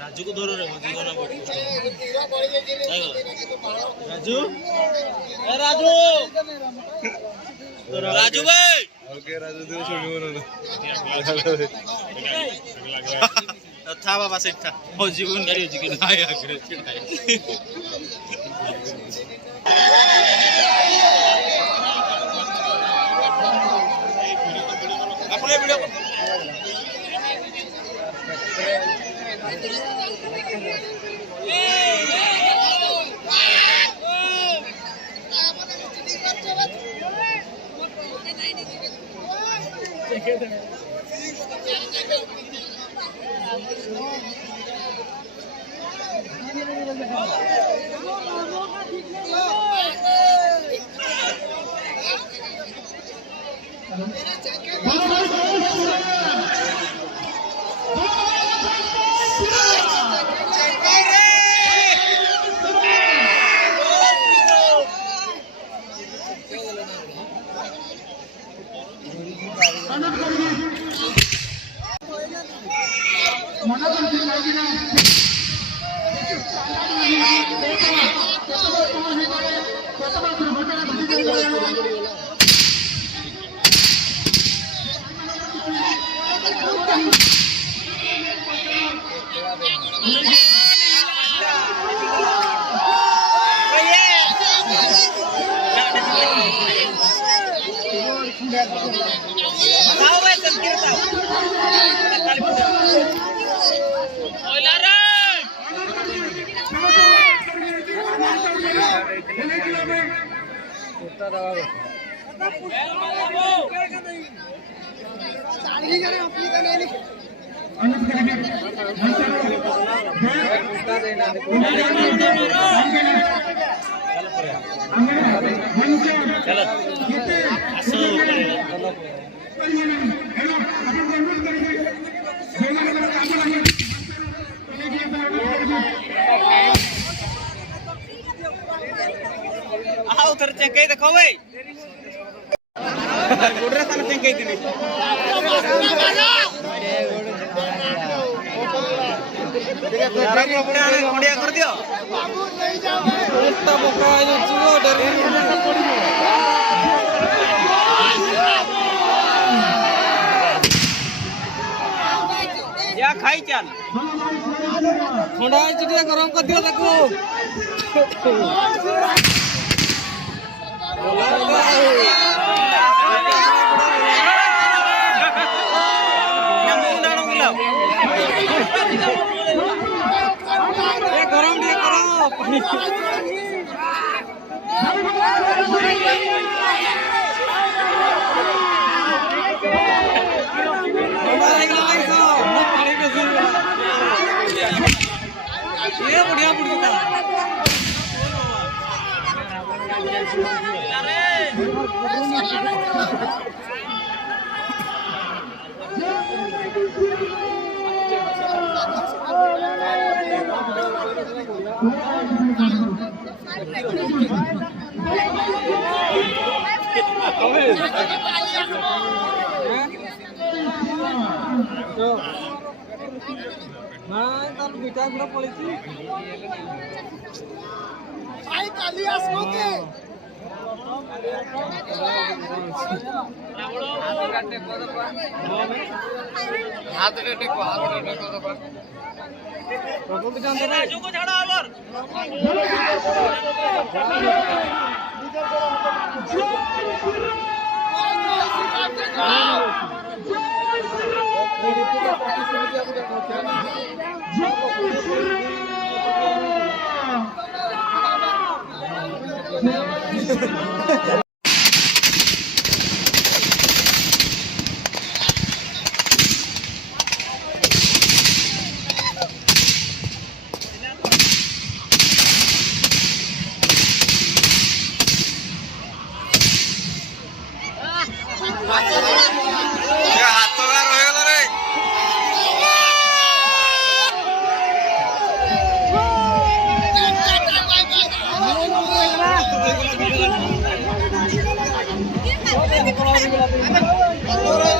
राजू को धरो रे राजू राजू राजू भाई ओके राजू तू छोड़ी बोलो था बाबा सेठ था हो जीवन गाड़ी हो जीवन आया करे चिढ़ाया अपने वीडियो उतर चंकई देखो भाई गुडरा साला चंकई थी कोडिया कर दियो उल्टा बोका जो चुओ डर या खाई चल ठंडा चिटिया गरम कर दियो ताको गरम दिए करो ये बढ़िया बढ़िया Nah, kalau kita belum polisi. Baik kali asmoke. हाथ रेटे को दबा प्रभु के जान दे जो को झाड़ा आवर হাতে